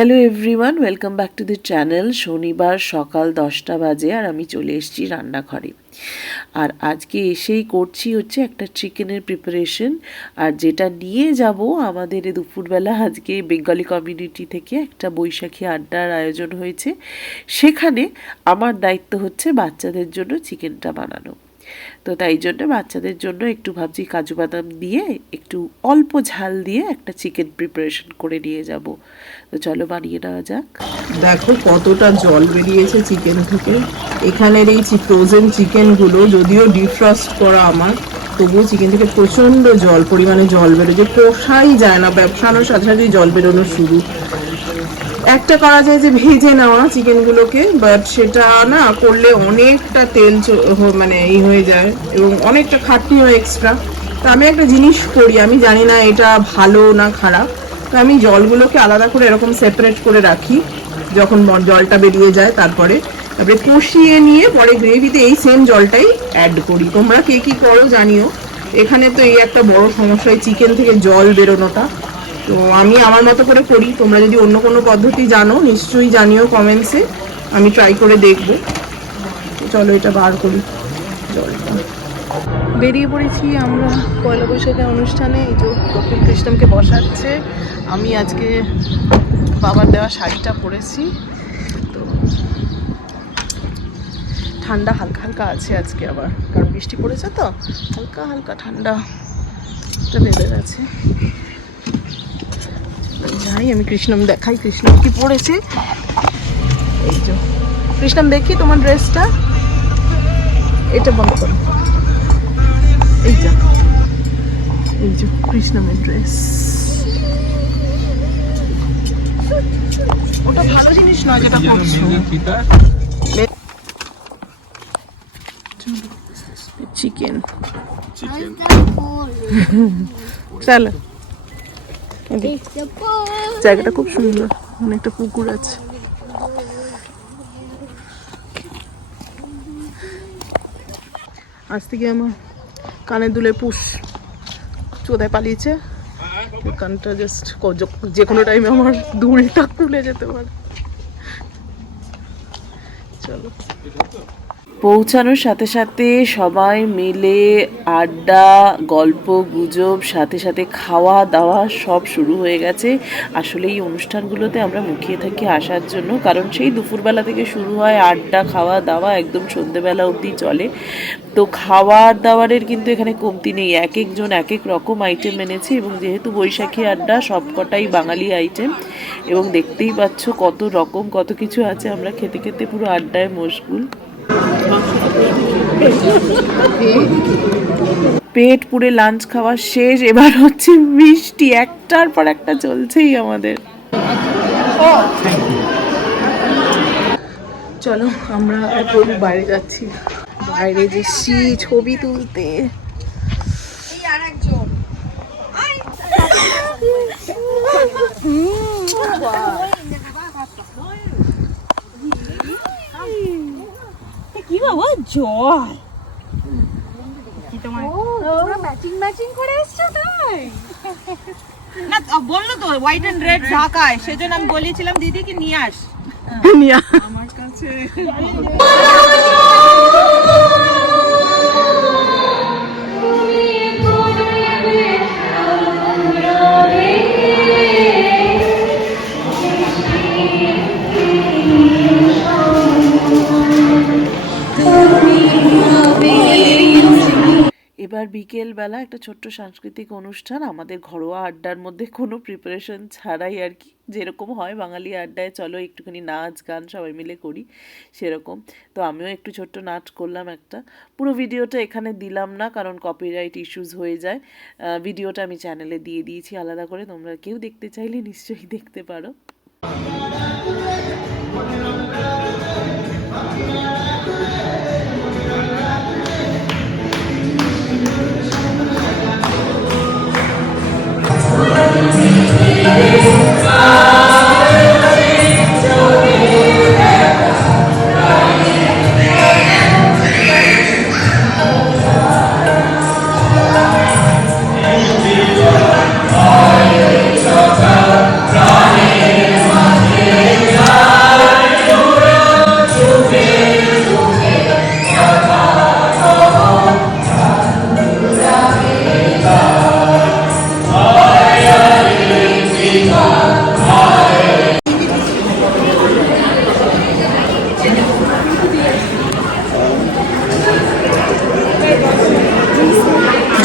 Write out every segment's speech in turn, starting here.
Hello everyone welcome back to the channel শনিবার সকাল দশটা বাজে আর আমি চলে এসেছি রান্নাঘরে। আর আজকে এসেই করছি হচ্ছে একটা চিকেনের প্রিপারেশন আর যেটা নিয়ে যাব আমাদের দুপুরবেলা আজকে বেঙ্গলি কমিউনিটি থেকে একটা বৈশাখী আড্ডার আয়োজন হয়েছে। সেখানে আমার দায়িত্ব হচ্ছে বাচ্চাদের জন্য চিকেনটা বানানো। তো তাই জন্য বাচ্চাদের জন্য একটু ভাবছি কাজু বাদাম দিয়ে একটু অল্প ঝাল দিয়ে একটা চিকেন প্রিপারেশন করে নিয়ে যাব। তো চলো বানিয়ে নেওয়া যাক। দেখো কতটা জল বেরিয়েছে চিকেন থেকে। এখানের এই ফ্রোজেন চিকেনগুলো যদিও ডিফ্রস্ট করা আমার, তবুও চিকেন থেকে প্রচণ্ড জল, পরিমাণে জল বেরোয় যে পোষাই যায় না? ব্যবসানোর সাথে সাথে জল বেরোনো শুরু। একটা করা যায় যে ভেজে নেওয়া চিকেনগুলোকে বাট সেটা না করলে অনেকটা তেল মানে এই হয়ে যায় এবং অনেকটা খাটনি হয় এক্সট্রা তো আমি একটা জিনিস করি, আমি জানি না এটা ভালো না খারাপ। তো আমি জলগুলোকে আলাদা করে এরকম সেপারেট করে রাখি, যখন জলটা বেরিয়ে যায় তারপরে। তারপরে কষিয়ে নিয়ে পরে গ্রেভিতে এই সেম জলটাই অ্যাড করি। তোমরা কে কী করো জানিও। এখানে তো এই একটা বড় সমস্যা চিকেন থেকে জল বেরোনোটা। তো আমি আমার মতো করে করি। তোমরা যদি অন্য কোনো পদ্ধতি জানো, নিশ্চয়ই জানিও কমেন্টসে আমি ট্রাই করে দেখব। চলো এটা বার করি। বেরিয়ে পড়েছি আমরা পয়লা বৈশাখের অনুষ্ঠানে। এই যে কপিল কৃষ্ণমকে বসাচ্ছে। আমি আজকে বাবার দেওয়া শাড়িটা পরেছি। তো ঠান্ডা হালকা হালকা আছে আজকে আবার। কারণ বৃষ্টি পড়েছে তো। হালকা হালকা ঠান্ডা। ভেতরে আছে যাই আমি কৃষ্ণম দেখাই কৃষ্ণম কি পড়েছে? এই যে কৃষ্ণম দেখি তোমার ড্রেসটা। এটা বন্ধ করো। এই যা এই যে কৃষ্ণমের ড্রেস। ওটা ভালো জিনিস নয় যেটা করছ চিকেন চলো। জায়গাটা খুব সুন্দর। অনেকটা পুকুর আছে। আজ থেকে আমার কানের দুলে পুষ চোদায় পালিয়েছে। কানটা জাস্ট যে কোনো টাইমে আমার দুলটা খুলে যেতে পারে। চলো। পৌঁছানোর সাথে সাথে সবাই মিলে আড্ডা, গল্প, গুজব, সাথে সাথে খাওয়া দাওয়া সব শুরু হয়ে গেছে। আসলে এই অনুষ্ঠানগুলোতে আমরা মুখিয়ে থাকি আসার জন্য, কারণ সেই দুপুরবেলা থেকে শুরু হয় আড্ডা, খাওয়া দাওয়া, একদম সন্ধেবেলা অবধি চলে। তো খাওয়ার দাওয়ারের কিন্তু এখানে কমতি নেই। এক একজন এক এক রকম আইটেম এনেছে এবং যেহেতু বৈশাখী আড্ডা, সবকটাই বাঙালি আইটেম এবং দেখতেই পাচ্ছ কত রকম কত কিছু আছে। আমরা খেতে খেতে পুরো আড্ডায় মশগুল। পেট পুরে লাঞ্চ খাওয়া শেষ এবার হচ্ছে মিষ্টি। একটার পর একটা চলছেই আমাদের। চলো আমরা এখন বাইরে যাচ্ছি। বাইরে যাচ্ছি ছবি তুলতে। কি বাবা জল ম্যাচিং ম্যাচিং করে এসছো তাই? না বলল তো হোয়াইট এন্ড রেড ঢাকায়। সেজন্য আমি বলেছিলাম দিদিকে নিয়ে আস। নিয়া এবার বিকেলবেলা একটা ছোট্ট সাংস্কৃতিক অনুষ্ঠান, আমাদের ঘরোয়া আড্ডার মধ্যে কোনো প্রিপারেশন ছাড়াই আর কি। যেরকম হয় বাঙালি আড্ডায়, চলো একটুখানি নাচ গান সবাই মিলে করি, সেরকম। তো আমিও একটু ছোট্ট নাচ করলাম একটা। পুরো ভিডিওটা এখানে দিলাম না, কারণ কপিরাইট ইস্যুস হয়ে যায়। ভিডিওটা আমি চ্যানেলে দিয়ে দিয়েছি, আলাদা করে তোমরা কেউ দেখতে চাইলে নিশ্চয়ই দেখতে পারো।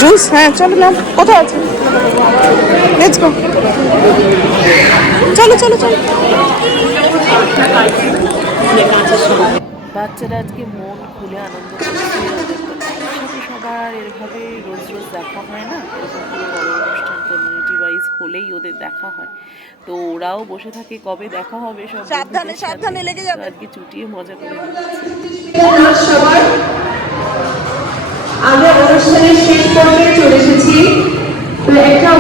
প্লিজ হ্যাঁ চলো নাও কোথায় আছে? লেটস গো চলো চলো চলো। বাচ্চারা আজকে মন খুলে আনন্দ করছে। ওদের সবার এরভাবে রোজ রোজ দেখা হয় না? এরকম কোনো বড় অনুষ্ঠান কমিউনিটি ওয়াইজ হলেই ওদের দেখা হয়। তো ওরাও বসে থাকে কবে দেখা হবে সব সাবধানে, সাবধানে লেগে যাবে। আজকে চুটিয়ে মজা করে। অনুষ্ঠানের শেষ পর্যায়ে চলে এসেছি একটা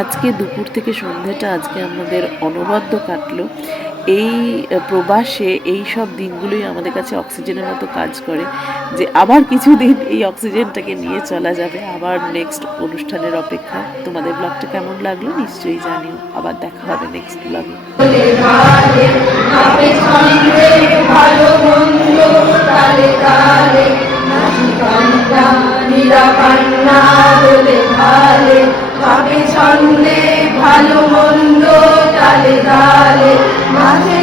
আজকে দুপুর থেকে সন্ধ্যাটা আজকে আমাদের অনবদ্য কাটলো। এই প্রবাসে এই সব দিনগুলোই আমাদের কাছে অক্সিজেনের মতো কাজ করে যে আবার কিছুদিন এই অক্সিজেনটাকে নিয়ে চলা যাবে। আবার নেক্সট অনুষ্ঠানের অপেক্ষা। তোমাদের ব্লগটা কেমন লাগল নিশ্চয়ই জানিও। আবার দেখা হবে নেক্সট ব্লগে ভালো মন্দ তালে তালে মাঝে